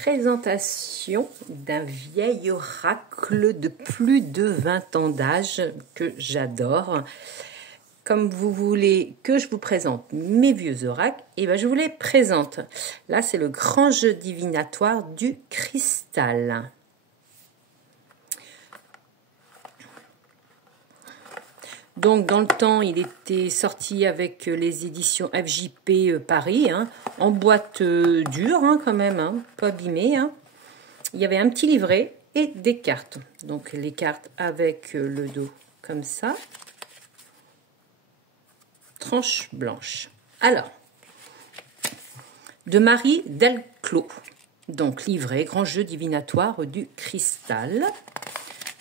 présentation d'un vieil oracle de plus de 20 ans d'âge que j'adore. Comme vous voulez que je vous présente mes vieux oracles, et ben je vous les présente. Là, c'est le grand jeu divinatoire du cristal. Donc, dans le temps, il était sorti avec les éditions FJP Paris, en boîte dure quand même, pas abîmée. Il y avait un petit livret et des cartes. Donc, les cartes avec le dos comme ça. Tranche blanche. Alors, de Marie Delclos. Donc, livret, grand jeu divinatoire du cristal.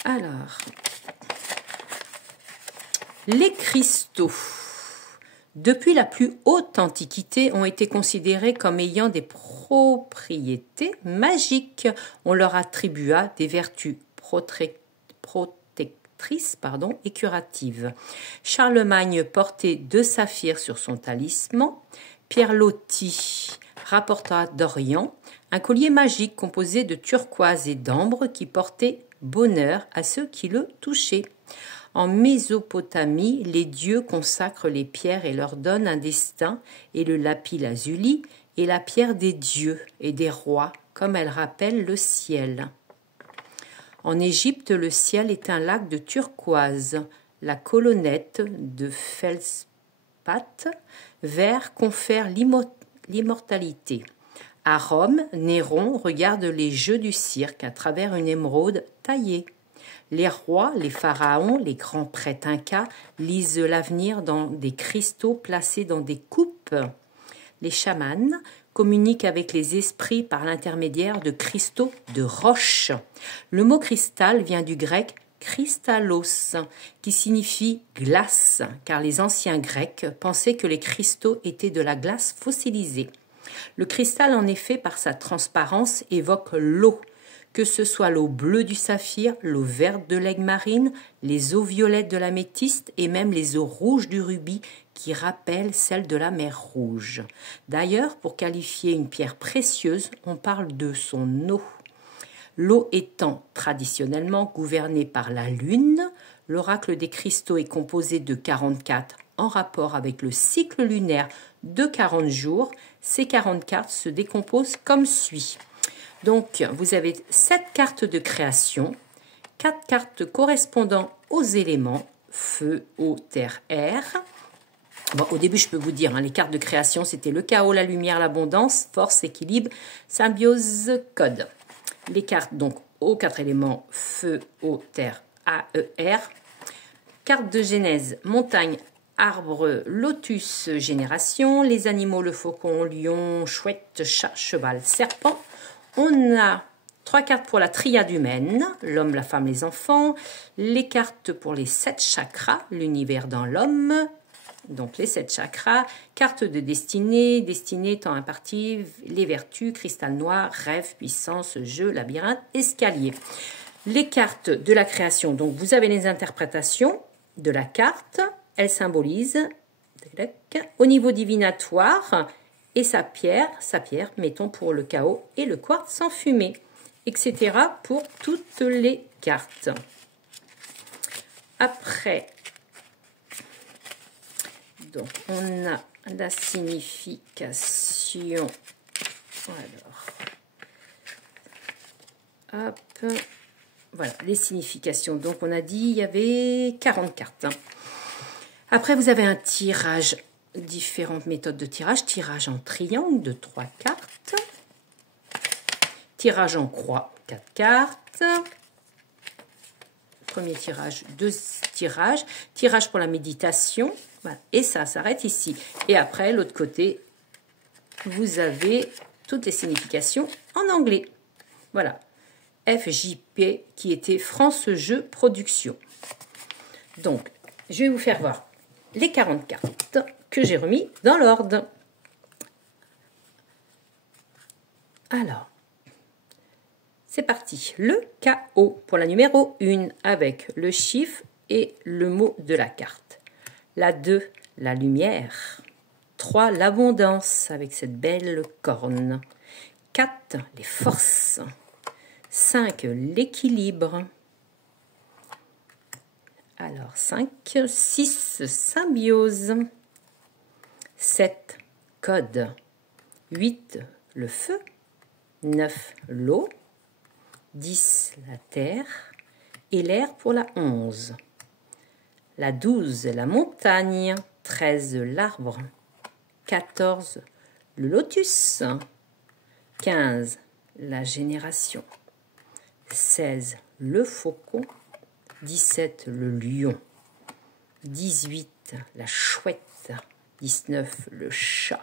Alors... les cristaux, depuis la plus haute antiquité, ont été considérés comme ayant des propriétés magiques. On leur attribua des vertus protectrices et curatives. Charlemagne portait 2 saphirs sur son talisman. Pierre Loti rapporta d'Orient un collier magique composé de turquoise et d'ambre qui portait bonheur à ceux qui le touchaient. En Mésopotamie, les dieux consacrent les pierres et leur donnent un destin, et le lapis-lazuli est la pierre des dieux et des rois, comme elle rappelle le ciel. En Égypte, le ciel est un lac de turquoise. La colonnette de feldspath vert confère l'immortalité. À Rome, Néron regarde les jeux du cirque à travers une émeraude taillée. Les rois, les pharaons, les grands prêtres incas lisent l'avenir dans des cristaux placés dans des coupes. Les chamans communiquent avec les esprits par l'intermédiaire de cristaux de roche. Le mot cristal vient du grec kristallos, qui signifie glace, car les anciens Grecs pensaient que les cristaux étaient de la glace fossilisée. Le cristal, en effet, par sa transparence, évoque l'eau. Que ce soit l'eau bleue du saphir, l'eau verte de l'aigle marine, les eaux violettes de l'améthyste et même les eaux rouges du rubis qui rappellent celles de la mer Rouge. D'ailleurs, pour qualifier une pierre précieuse, on parle de son eau. L'eau étant traditionnellement gouvernée par la lune, l'oracle des cristaux est composé de 44 en rapport avec le cycle lunaire de 40 jours. Ces 40 cartes se décomposent comme suit. Donc, vous avez 7 cartes de création, 4 cartes correspondant aux éléments feu, eau, terre, air. Bon, au début, je peux vous dire, les cartes de création, c'était le chaos, la lumière, l'abondance, force, équilibre, symbiose, code. Les cartes, donc, aux 4 éléments feu, eau, terre, AER. Carte de genèse, montagne, arbre, lotus, génération. Les animaux, le faucon, lion, chouette, chat, cheval, serpent. On a 3 cartes pour la triade humaine, l'homme, la femme, les enfants. Les cartes pour les 7 chakras, l'univers dans l'homme. Donc les 7 chakras. Carte de destinée, destinée étant impartie, les vertus, cristal noir, rêve, puissance, jeu, labyrinthe, escalier. Les cartes de la création, donc vous avez les interprétations de la carte. Elle symbolise, au niveau divinatoire, et sa pierre, mettons pour le chaos, et le quartz sans fumée, etc. pour toutes les cartes. Après, donc on a la signification. Alors, hop, voilà, les significations. Donc on a dit il y avait 40 cartes. Après, vous avez un tirage. Différentes méthodes de tirage. Tirage en triangle de 3 cartes. Tirage en croix, 4 cartes. Premier tirage, 2 tirages. Tirage pour la méditation. Voilà. Et ça s'arrête ici. Et après, l'autre côté, vous avez toutes les significations en anglais. Voilà. FJP qui était France Jeux Production. Donc, je vais vous faire voir les 40 cartes que j'ai remis dans l'ordre. Alors, c'est parti. Le chaos pour la numéro 1 avec le chiffre et le mot de la carte. La 2, la lumière. 3, l'abondance avec cette belle corne. 4, les forces. 5, l'équilibre. Alors, 5, 6, symbiose. 7, code. 8, le feu. 9, l'eau. 10, la terre. Et l'air pour la 11. La 12, la montagne. 13, l'arbre. 14, le lotus. 15, la génération. 16, le faucon. 17, le lion. 18, la chouette. 19, le chat.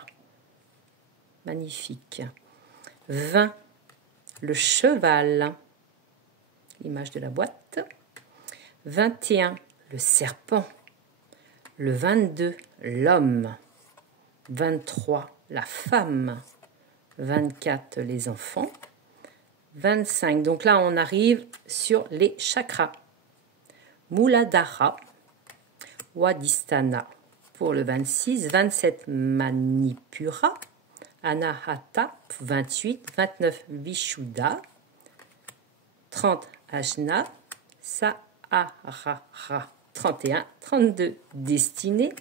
Magnifique. 20, le cheval. L'image de la boîte. 21, le serpent. Le 22, l'homme. 23, la femme. 24, les enfants. 25, donc là on arrive sur les chakras. Muladhara, Wadhisthana pour le 26, 27 Manipura, Anahata 28, 29 Vishuddha, 30 Ajna, Sahara 31, 32 Destinée,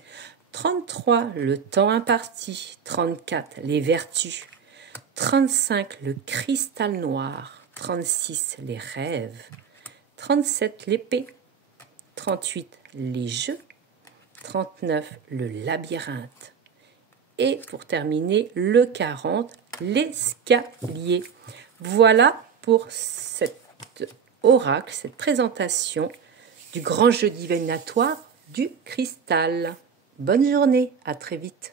33 le temps imparti, 34 les vertus, 35 le cristal noir, 36 les rêves, 37 l'épée, 38 les jeux, 39 le labyrinthe et pour terminer le 40 l'escalier. Voilà pour cet oracle, cette présentation du grand jeu divinatoire du cristal. Bonne journée, à très vite.